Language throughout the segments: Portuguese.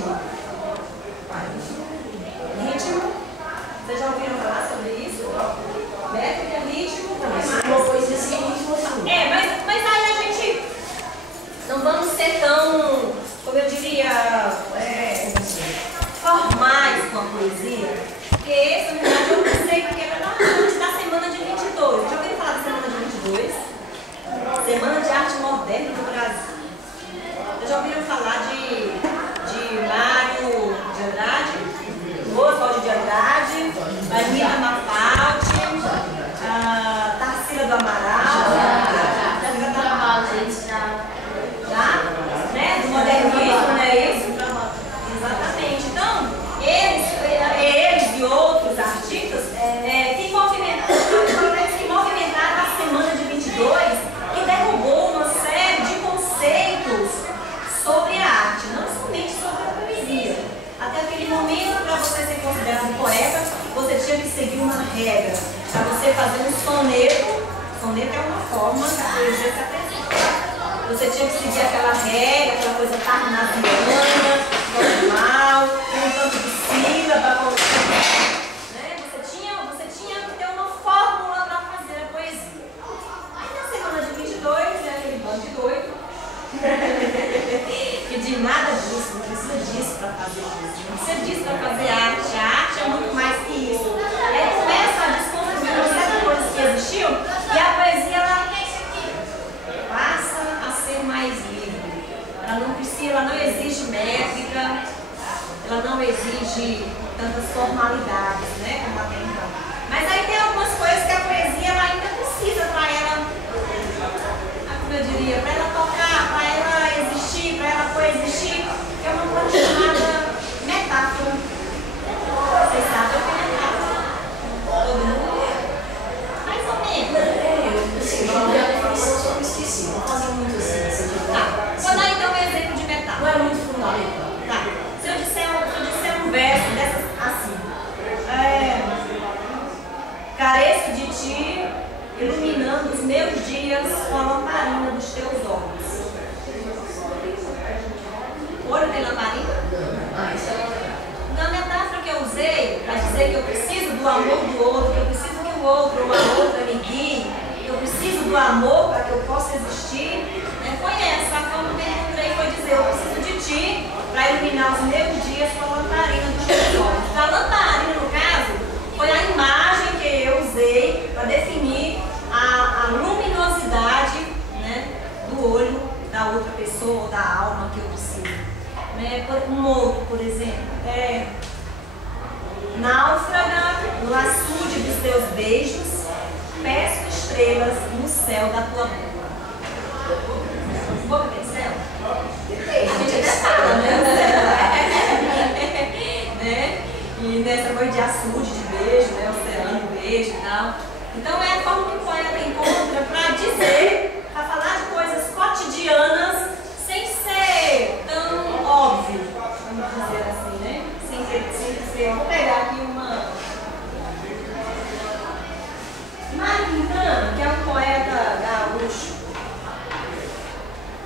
ritmo. Ritmo. Vocês já ouviram falar sobre isso? Métrica, ritmo, uma coisa assim, ritmo assim. Mas aí a gente não vamos ser tão, como eu diria, formais com a poesia, porque esse, na verdade, eu pensei que era antes da semana de 22. Já ouviram falar da semana de 22? Semana de Arte Moderna do Brasil. Vocês já ouviram falar de Mário de Andrade, Oswald de Andrade, Anitta Malfatti, Tarsila do Amaral? Já? Né? Do modernismo, não é isso? Exatamente. Então, eles e outros artistas que movimentaram a semana de 22, que derrubou uma série de conceitos sobre a arte, não somente sobre a poesia. Até aquele momento, para você ser considerado poeta, você tinha que seguir uma regra. Para você fazer um soneto é uma forma da poesia se apresentar. Você tinha que seguir aquela regra, aquela coisa parnasiana, normal, com um tanto de sílaba, né? Você tinha que ter uma fórmula para fazer a poesia. Aí na semana de 22, aquele bando de doido, que de nada disso, não precisa disso para fazer poesia, não precisa disso para fazer arte. A arte é muito mais que isso. E aí começa a desconstruir uma série de coisas que existiam, e a poesia ela passa a ser mais livre. Ela não exige métrica, ela não exige tantas formalidades, né, como até então. Mas aí tem algumas coisas que a poesia ela ainda precisa para ela, como eu diria, para ela tocar, para ela existir, para ela coexistir, que é uma coisa chamada metáfora. Vocês sabem o que é metáfora? Todo mundo? Mais ou menos. Eu esqueci, não fazia muito assim. Tá, vou dar então um exemplo de metáfora. Não é muito fundamental. Tá, se eu disser um verso dessas assim, careço de ti, iluminando os meus dias com a lamparina dos teus olhos. Olho tem lamparina? Então a metáfora que eu usei para dizer que eu preciso do amor do outro, que eu preciso que o outro ou a outra me guie, eu preciso do amor para que eu possa existir, né? Foi essa a forma que eu encontrei, foi dizer, eu preciso de ti para iluminar os meus dias com a lamparina dos teus olhos. A lamparina, no caso, foi a imagem que eu usei para definir a luminosidade, né, do olho da outra pessoa, da alma que eu preciso. Né? Um outro, por exemplo, náufraga no açude dos teus beijos, peço estrelas no céu da tua boca. Boca tem céu? A gente até fala, né? E nessa coisa de açude, de beijo, né? Oceano, beijo e tal. Então é a forma que o poeta encontra para dizer, para falar de coisas cotidianas sem ser tão óbvio, vamos dizer assim, né? Sem ser. Vou pegar aqui uma. Mário Quintana, que é um poeta gaúcho,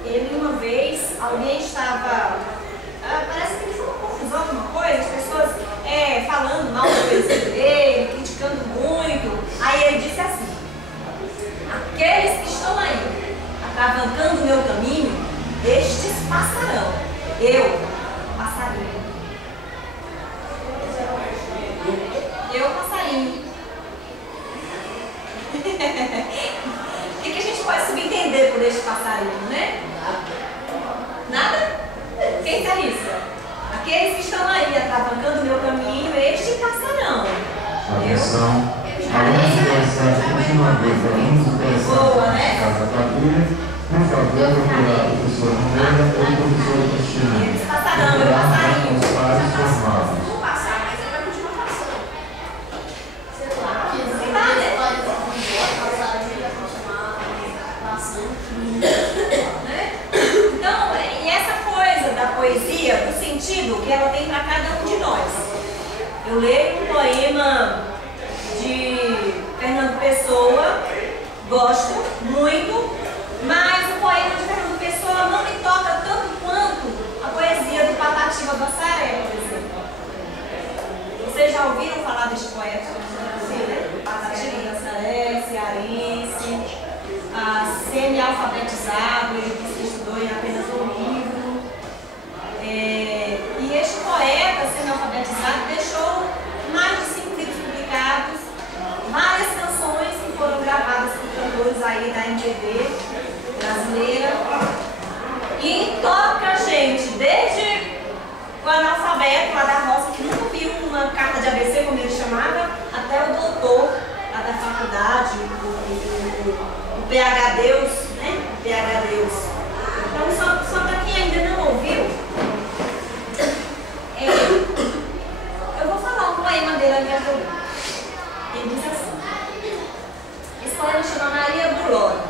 ele uma vez, alguém estava, parece que ele foi uma confusão, alguma coisa, as pessoas falando mal do poesia dele, criticando muito. Aí ele disse assim: aqueles que estão aí, atravancando o meu caminho, estes passarão, eu passarinho. Eu passarinho. O que a gente pode subentender por este passarinho, né? Nada? Quem se arrisca? Aqueles que estão aí atravancando o meu caminho, este passarão. Atenção, alunos do Estado continuador, alunos do Estado Casa Patrulha, por favor, procurar o professor André ou o professor Cristiano. Eles passarão, eu passarinho. Os pares formados. Vou passar, mas ele vai continuar passando. Sei lá. Então, e essa coisa da poesia, o sentido que ela tem para cada um de nós. Eu leio um poema de Fernando Pessoa, gosto muito, mas o poema de Fernando Pessoa não me toca tanto quanto a poesia do Patativa Baçaí. analfabeto lá da roça, que nunca viu uma carta de ABC, como ele chamava, até o doutor lá da faculdade, o PH Deus, né? O PH Deus. Então, só para quem ainda não ouviu, eu vou falar um poema dele aqui. Ele diz assim. Esse poema chama Maria Glória.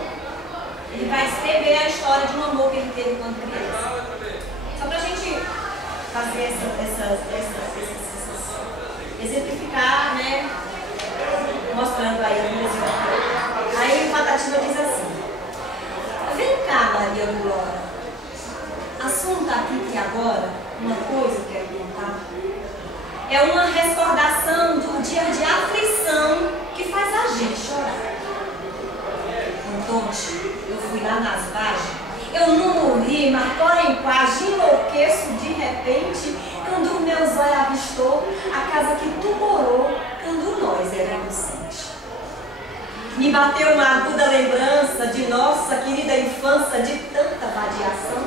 Ele vai escrever a história de um amor que ele teve quando criança. Só para a gente fazer exemplificar, né? Mostrando aí a música. Aí o Patativa diz assim: vem cá, Maria Glória. Assunto aqui que agora, uma coisa eu quero contar. É uma recordação do dia de aflição que faz a gente chorar. Ontem eu fui lá nas vagens. Eu não morri, mas porém quase enlouqueço de repente, quando meus olhos avistou a casa que tu morou, quando nós éramos inocentes. Me bateu uma aguda lembrança de nossa querida infância, de tanta vadiação,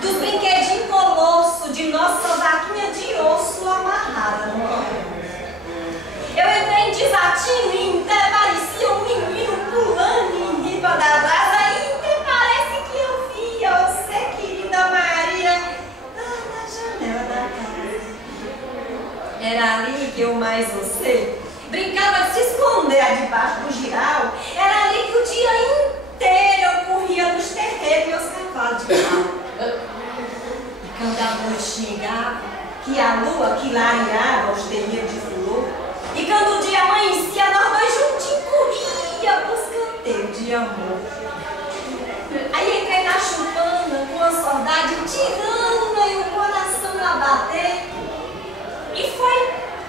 dos brinquedinhos colosso, de nossa vaquinha de osso amarrada no corrão. Eu entrei em desatino e até parecia um menino pulando em riba da brasa, e até parece que eu via você, querida Maria, lá na janela da casa. Era ali que eu mais você brincava de se esconder debaixo do giral. Era ali que o dia inteiro eu corria nos terreiros e meus cavalos de pau. E quando a noite chegava, que a lua que lareava os terreiros de flor, e quando o dia amanhecia, nós dois juntinhos corria pros canteiros de amor. Aí entrei na chupana com a saudade tirando e o coração a bater. E foi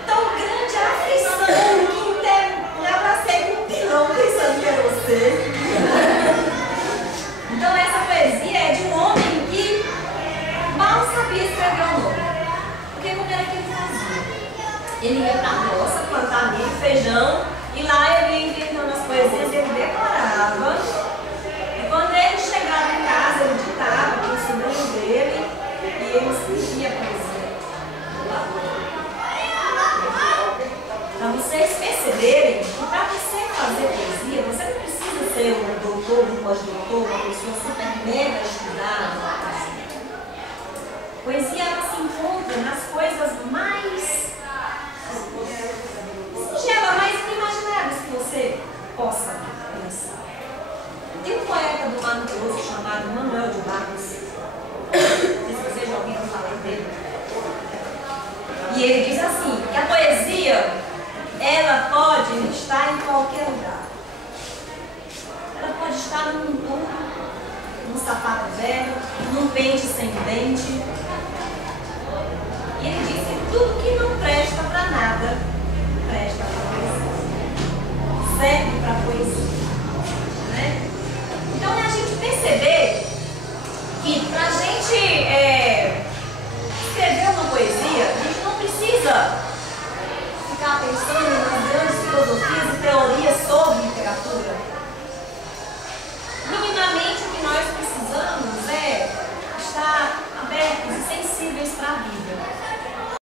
tão grande a aflição que até me abracei com um pilão pensando que era você. Então essa poesia é de um homem que mal sabia escrever o nome. Porque como era que ele fazia? Ele ia para a roça plantar milho, feijão, e lá ele ia inventando as poesias, ele decorava. E quando ele chegava em casa, ele ditava para o sobrinho dele e ele escrevia a poesia. Para vocês perceberem que para você fazer poesia, você não precisa ser um doutor, um pós-doutor, uma pessoa super mega estudada. Poesia ela se encontra nas coisas mais singelas, mais inimagináveis que você possa pensar. Tem um poeta do Mato Grosso chamado Manuel de Barros. Não sei se vocês já ouviram falar dele. E ele diz assim, que a poesia, ela pode estar em qualquer lugar. Ela pode estar num tubo, num sapato velho, num pente sem dente,